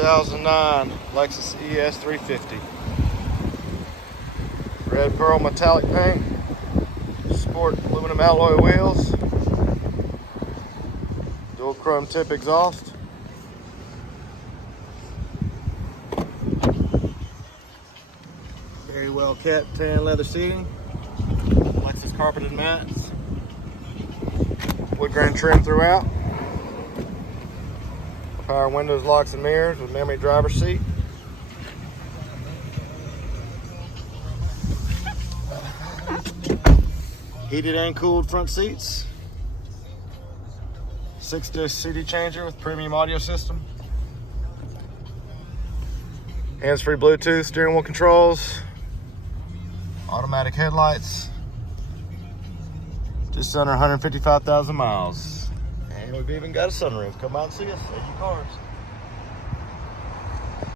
2009 Lexus ES350. Red pearl metallic paint. Sport aluminum alloy wheels. Dual chrome tip exhaust. Very well kept tan leather seating. Lexus carpeted mats. Wood grain trim throughout. Power windows, locks, and mirrors with memory driver's seat. Heated and cooled front seats. 6-disc CD changer with premium audio system. Hands-free Bluetooth, steering wheel controls. Automatic headlights. Just under 155,000 miles. And we've even got a sunroof. Come out and see us at Cars.